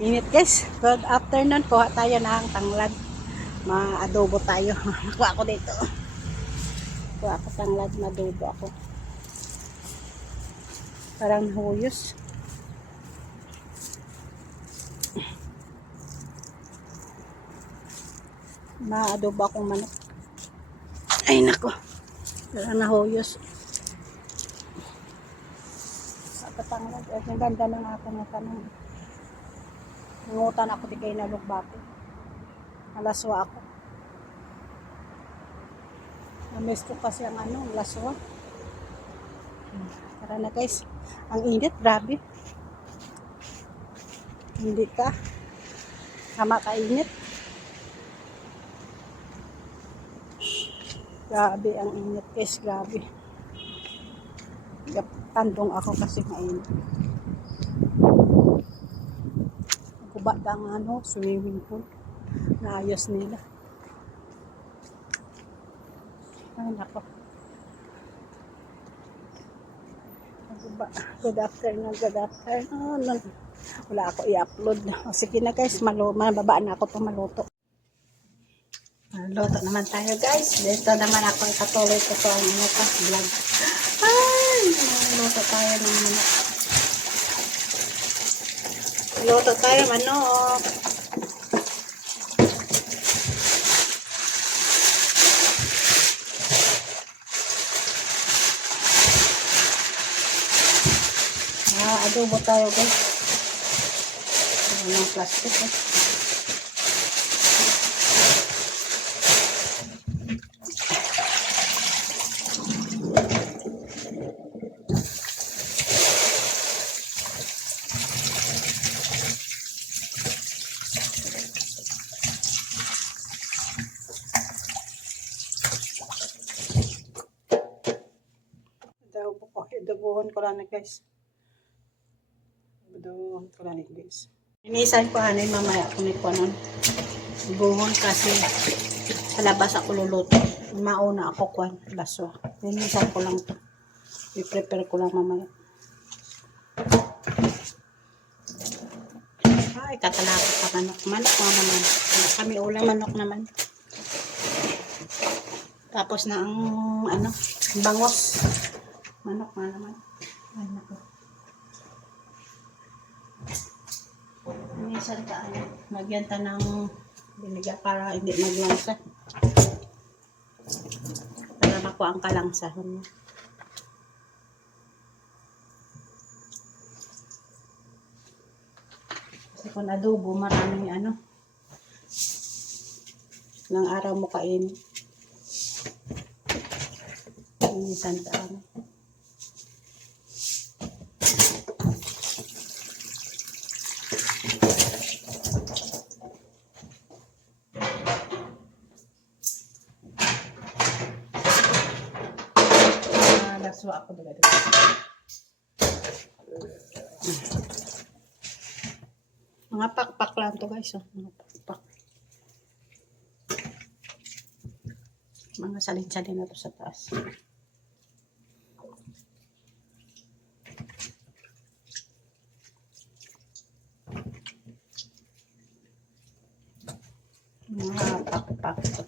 Init guys. Good afternoon. Kuha tayo ng tanglad. Ma-adobo tayo. Kuha ako dito. Kuha ako tanglad. Ma-adobo ako. Parang huyos. Ma-adobo akong manok. Ay nako. Parang nahuyos. Sa tanglad. Ang ganda ng aking tanong. Nangutan ako di kayo nalugbati. Nalaswa ako. Namiss ko kasi ang laswa. Tara na guys. Ang init, grabe. Hindi ka. Sama kainit. Grabe ang init guys, grabe. Tandong ako kasi mainit. Kuba ang swimming pool. Naayos nila. Ay nako. Good afternoon, good afternoon. Wala ako i-upload. O sige na guys, mababaan na ako itong maluto. Maluto naman tayo guys. Dito naman ako ipatuloy ko ito ang vlog. Ay, maluto tayo ng manok. Maluto tayo manok. Adobo tayo guys. Ng plastic eh. Idabuhon ko lang guys. Idabuhon ko lang guys. Inisan ko mamaya kung ito nun. Ibuhon kasi sa labas ako luluto. Mauna ako kuhan. Laswa. Inisan ko lang to. I-prepare ko lang mamaya. Ay, katalakot pa manok. Manok naman. Kami ulang manok naman. Tapos na ang bangos. Manok na naman. Ay, nako. Minsan nagyan ta ng biniga para hindi maglangsa. Para makuha ang kalangsahan niya. Kasi kung adobo, maraming ng araw mo kain. Minsan ta laswa ako dito. Mga pakpak lang to guys. Mga pakpak. Mga salin-salin na to sa taas. Mga pakpak to.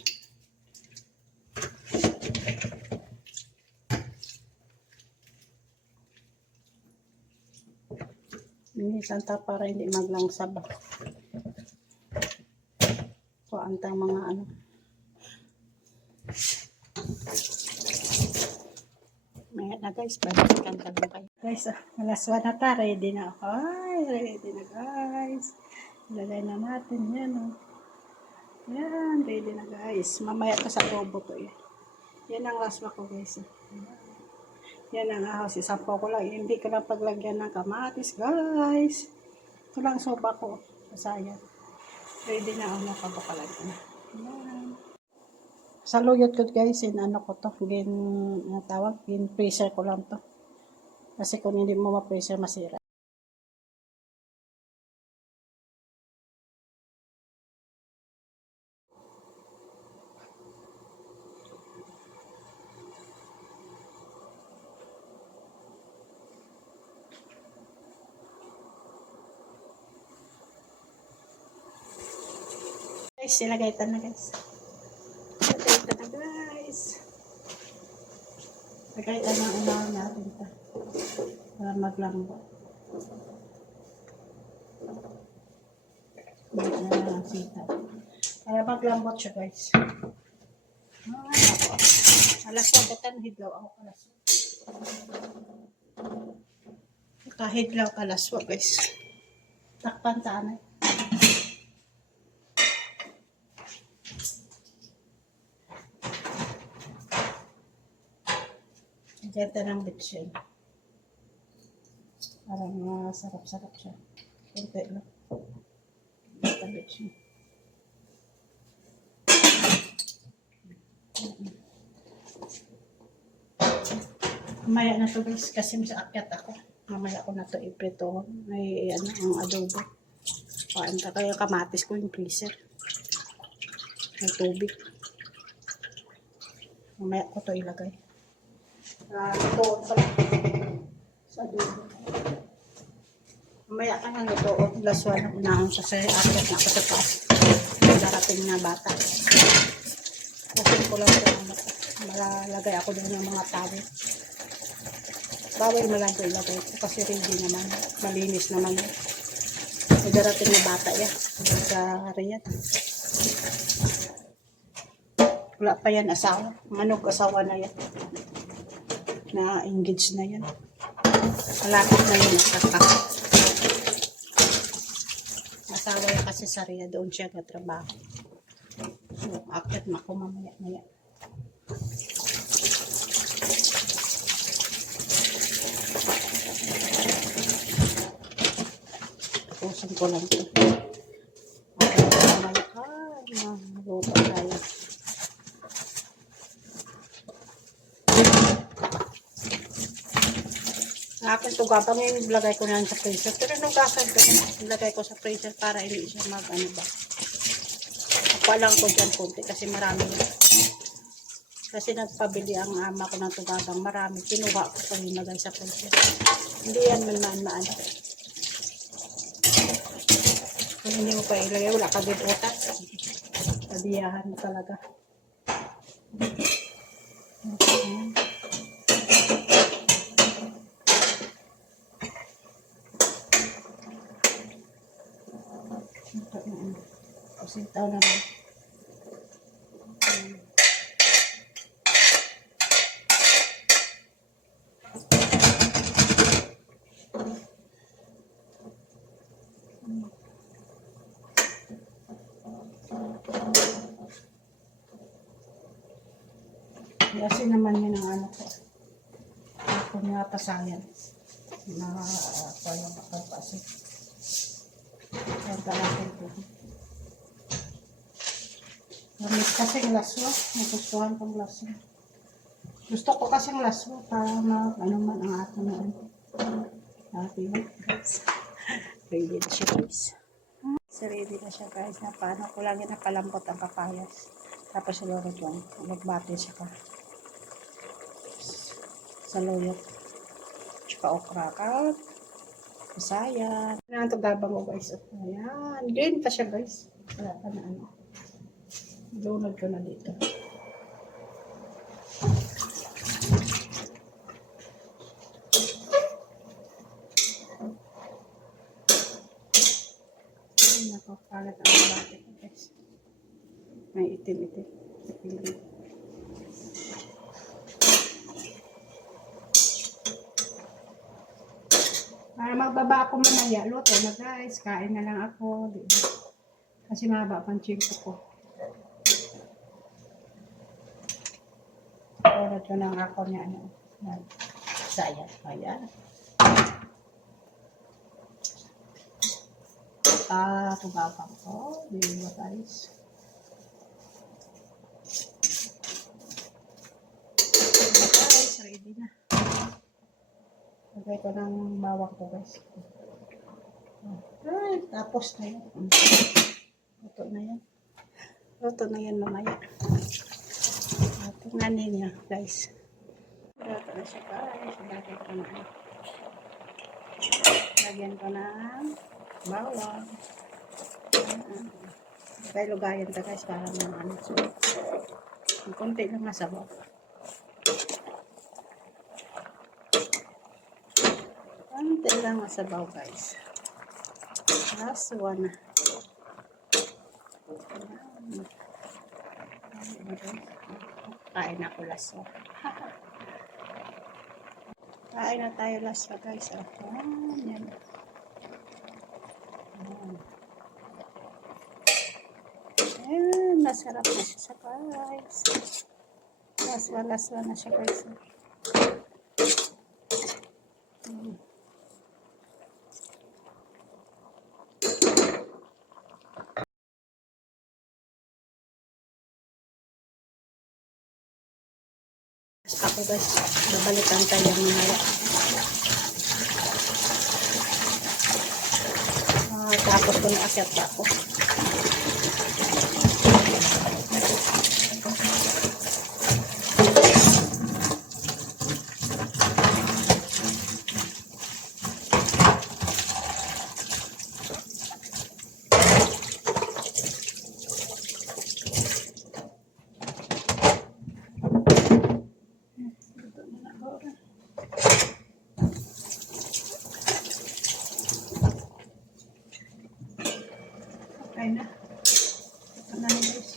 Minsan ta para hindi maglangsab. Kuhaan tang mga Mayat na guys, balikan ka lang kayo. Guys, malaswa na ta. Ready na ako. Ay, ready na guys. Ilagay na natin yan. Yan, ready na guys. Mamaya ka sa adobo to eh. Yan ang laswa ko guys. Yan ang ahos. Isampaw ko lang. Hindi ko lang paglagyan ng kamatis guys. Ito lang soba ko. Sayang. Ready na ako na papakalagyan. Yan. Saluyot ko guys, ko to, freezer ko lang to. Kasi kung hindi mo ma-freezer, masira. Guys, ilagay ito na guys. Ilagay ito na guys. Ilagay ito na unahan natin ito. Para maglambo. Ilagay na lang sita. Para maglambot siya guys. Alas 1 ito, hidlaw ako alas 1. Kahidlaw alas 1 guys. Takpan tanay. Ganda ng bitchin. Parang sarap-sarap siya. Kunti lang. Ganda bitchin. Mamaya na to guys kasi masaakyat ako. Mamaya ko na to iprito. May ang adobo. Paanta kaya kamatis ko yung freezer. May tubig. Mamaya ko to ilagay. Lutoon pala. Sa adobo. Mamaya ka nga lutoon. Laswa na unahan siya sa akyat na ako sa taas. Darating na bata. Kasi ko lang ito. Malalagay ako doon ng mga tawid. Bawal malang ito ilagay ko kasi ready naman. Malinis naman yun. May darating na bata yan. Sa Riyadh. Wala pa yan asawa. Manog asawa na yan. Na-engage na yan. Malapit na yun. Asawa yan kasi sa Riyadh. Doon siya nagtrabaho. So, akit na ako mamaya na yan. Tapusin ko lang ito. Maluto tayo. Akin ito gabang yung ilagay ko na sa freezer. Pero nugasan ko ilagay ko sa freezer para hindi siya mag-ano ba. Ako lang ko dyan konti kasi marami yun. Kasi nagpabili ang ama ko ng tugabang marami. Kinuha ko ito ilagay sa freezer. Hindi yan man-maan. Kung hindi mo pa ilagay, wala ka din utak. Sabiyahan mo talaga. Sitaw na rin. Kasi naman yun ang ano ko. Ako nga pasayan. Na kaya makapasok. Kaya talagang ito. Gamit kasing laswa. Nagustuhan kong laswa. Gusto ko kasing laswa para ano man ang ato na ano. Dati yun guys. Ready na siya guys. So ready na siya guys. Na paano ko lang napalambot ang kapayas. Tapos ilorot lang. Magbati siya ka. Sa loyot. Tsaka okra ka. Masaya. Ano ito gabang ko guys. Ayan. Green pa siya guys. Wala pa na ano. Lunod ko na dito. Ay, nakapalat ang bate ko guys. May itim-itim. Para magbaba ako mamaya. Luto na guys. Kain na lang ako. Diba? Kasi mahaba pang chimpo ko. Orat ko ng ako niya. Saya. Ayan. Tugapang ko. Diba guys. Guys, ready na. Lagay ko ng bawang ko guys. Ay, tapos na yan. Luto na yan. Luto na yan mamaya. Tingnan ninyo guys. Luto na siya guys. Lagyan ko ng bawang. Kaya lugayan ta guys para mga ano. Ang konti lang nga sabaw. Konti lang nga sabaw guys. Last one. Kain ako last one. Kain na tayo last one guys. Yan. Ayan, masarap na siya guys. Last one na siya guys. Ako guys, babalikan tayo mamaya. Tapos kung naakyat pa ako. Okay na. Ito na guys.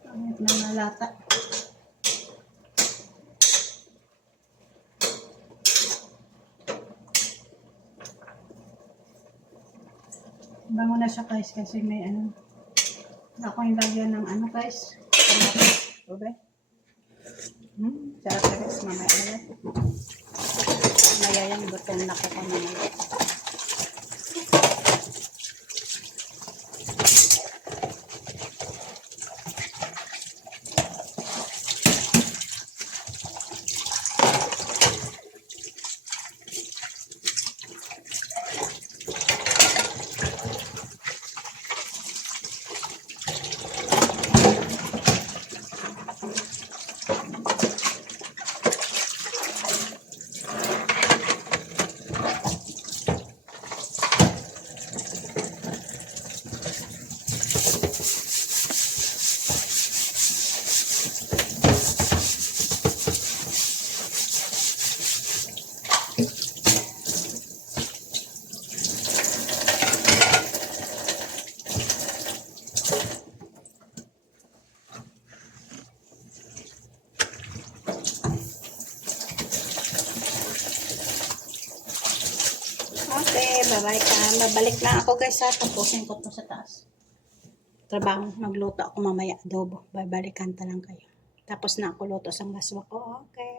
Pangit na nalata. Bango na siya guys kasi may ano. Ako yung lagyan ng ano guys. Okay? Sarap na guys. Mamaya na yan. Mamaya yan. Butong na ko mamaya. Okay, babalik na ako guys ha. Tapusin ko to sa taas. Trabaho, magluto ako mamaya adobo. Babalikan ta lang kayo. Tapos na ako luto sa gaswa ko. Okay.